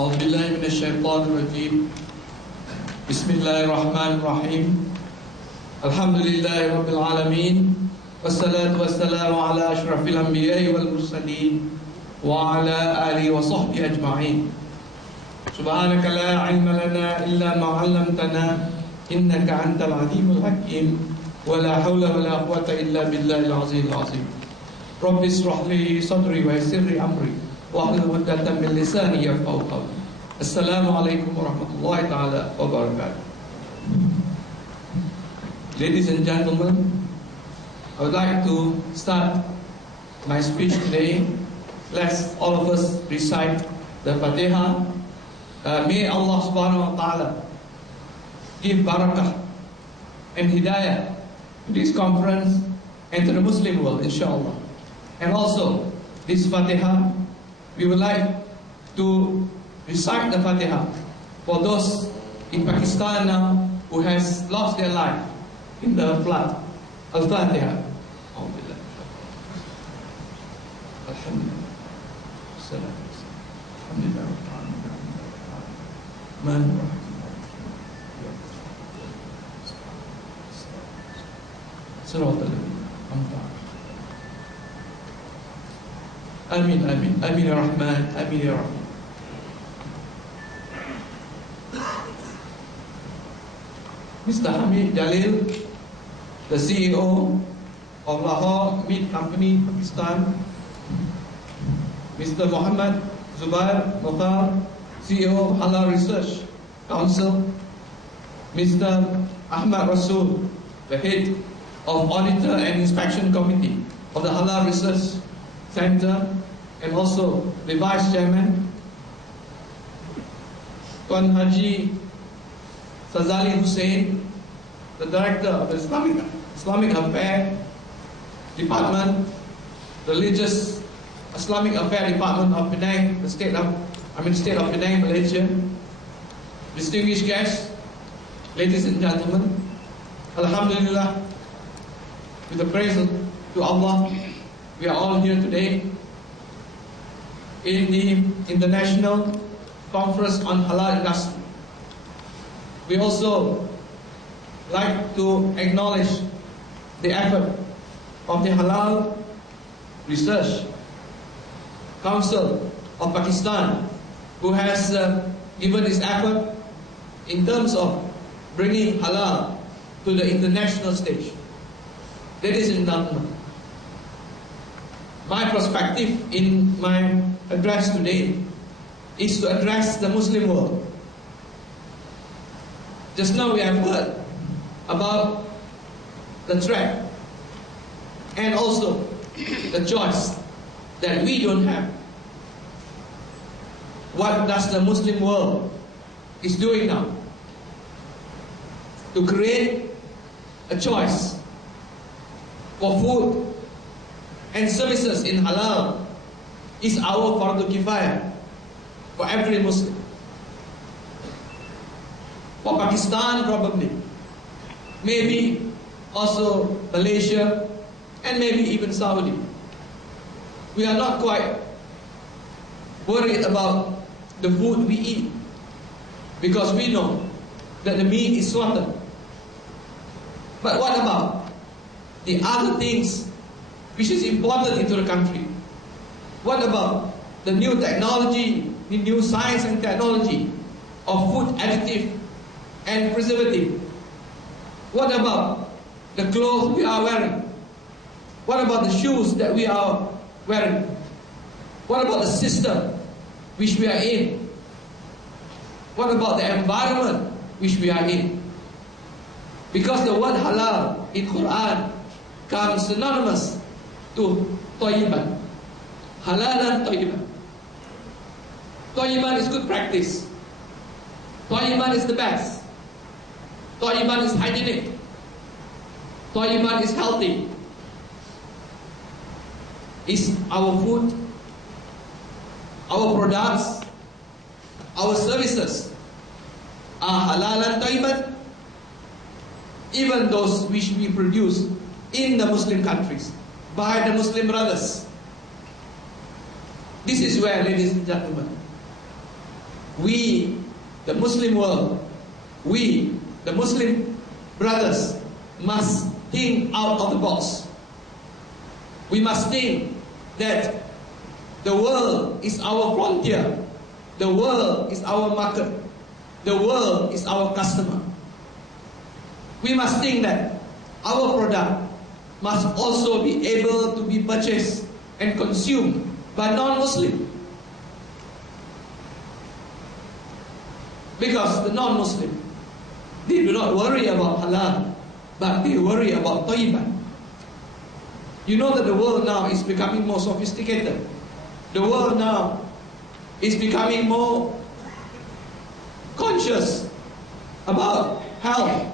أعوذ بالله من الشيطان الرجيم. بسم الله الرحمن الرحيم. الحمد لله رب العالمين، والصلاة والسلام على أشرف الأنبياء والمرسلين وعلى آله وصحبه أجمعين. سبحانك لا علم لنا إلا ما علمتنا إنك أنت العليم الحكيم ولا حول ولا قوة إلا بالله العظيم العظيم. رب اشرح لي صدري ويسر لي أمري واحلل عقدة من لساني يفقهوا قولي. السلام عليكم ورحمة الله تعالى وبركاته. Ladies and gentlemen, I would like to start my speech today. Let's all of us recite the Fatiha. May Allah subhanahu wa ta'ala give barakah and hidayah to this conference and to the Muslim world, inshallah. And also, this Fatiha, we would like to recite the Fatiha for those in Pakistan now who has lost their life in the flood. Al-Fatiha. Alhamdulillah. Amin, amin, amin ya Rahman, amin ya Rahman. Mr. Hamid Jalil, the CEO of Lahore Meat Company, Pakistan. Mr. Muhammad Zubair Mukhtar, CEO of Halal Research Council. Mr. Ahmad Rasul, the head of Auditor and Inspection Committee of the Halal Research Center, and also the Vice Chairman. Tuan Haji Sazali Hussain, the Director of the Islamic Affairs Department, Religious Islamic Affairs Department of Penang, the state of Penang, Malaysia. Distinguished guests, ladies and gentlemen, Alhamdulillah, with the praise to Allah, we are all here today in the International Conference on Halal Industry. We also like to acknowledge the effort of the Halal Research Council of Pakistan, who has given its effort in terms of bringing halal to the international stage. Ladies and gentlemen, my perspective in my address today is to address the Muslim world. Just now we have heard about the threat and also the choice that we don't have. What does the Muslim world is doing now? To create a choice for food and services in halal is our fardu kifayah for every Muslim. For Pakistan probably, maybe also Malaysia, and maybe even Saudi. We are not quite worried about the food we eat, because we know that the meat is slaughtered. But what about the other things which is imported into the country? What about the new technology, the new science and technology of food additive and preservative? What about the clothes we are wearing? What about the shoes that we are wearing? What about the system which we are in? What about the environment which we are in? Because the word halal in Quran comes synonymous to tayyiban. Halalan tayyiban. Tayyiban is good practice. Tayyiban is the best. Tayyiban is hygienic. Tayyiban is healthy. Is our food, our products, our services are halal and tayyiban, even those which we produce in the Muslim countries by the Muslim brothers. This is where, ladies and gentlemen, we, the Muslim world, we, the Muslim brothers, must think out of the box. We must think that the world is our frontier, the world is our market, the world is our customer. We must think that our product must also be able to be purchased and consumed by non-Muslim. Because the non-Muslim, they do not worry about halal, but they worry about tayyiban. You know that the world now is becoming more sophisticated. The world now is becoming more conscious about health,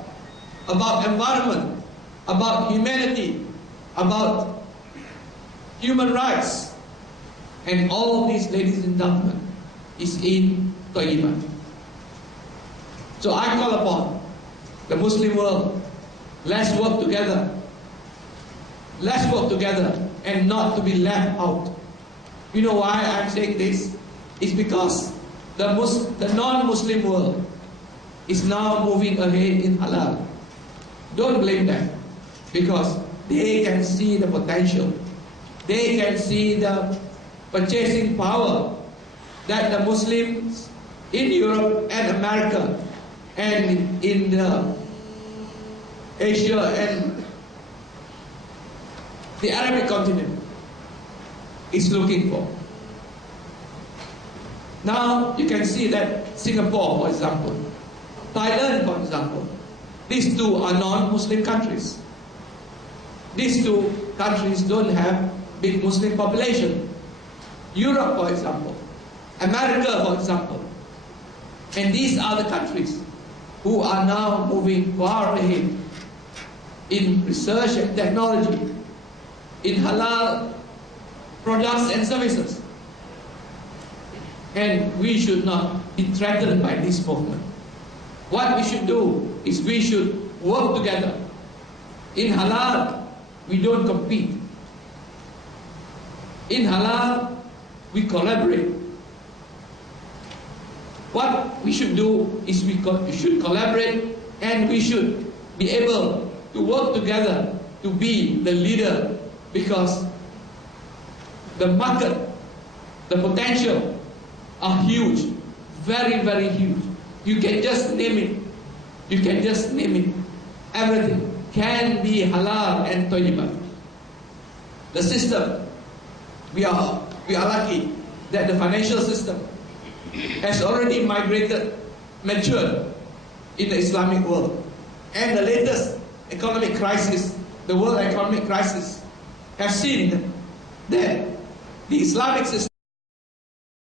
about environment, about humanity, about human rights. And all of these, ladies and gentlemen, is in tayyiban. So I call upon the Muslim world, let's work together. Let's work together and not to be left out. You know why I'm saying this? It's because the non-Muslim world is now moving ahead in halal. Don't blame them, because they can see the potential. They can see the purchasing power that the Muslims in Europe and America and in Asia and the Arabic continent is looking for. Now you can see that Singapore, for example, Thailand, for example, these two are non-Muslim countries. These two countries don't have big Muslim population. Europe, for example, America, for example. And these are the countries who are now moving far ahead in research and technology, in halal products and services. And we should not be threatened by this movement. What we should do is we should work together. In halal, we don't compete. In halal, we collaborate. What we should do is we should collaborate, and we should be able to work together to be the leader, because the market, the potential are huge, very, very huge. You can just name it. You can just name it. Everything can be halal and tayyiban. The system, we are lucky that the financial system has already matured in the Islamic world. And the latest economic crisis, the world economic crisis, have seen that the Islamic system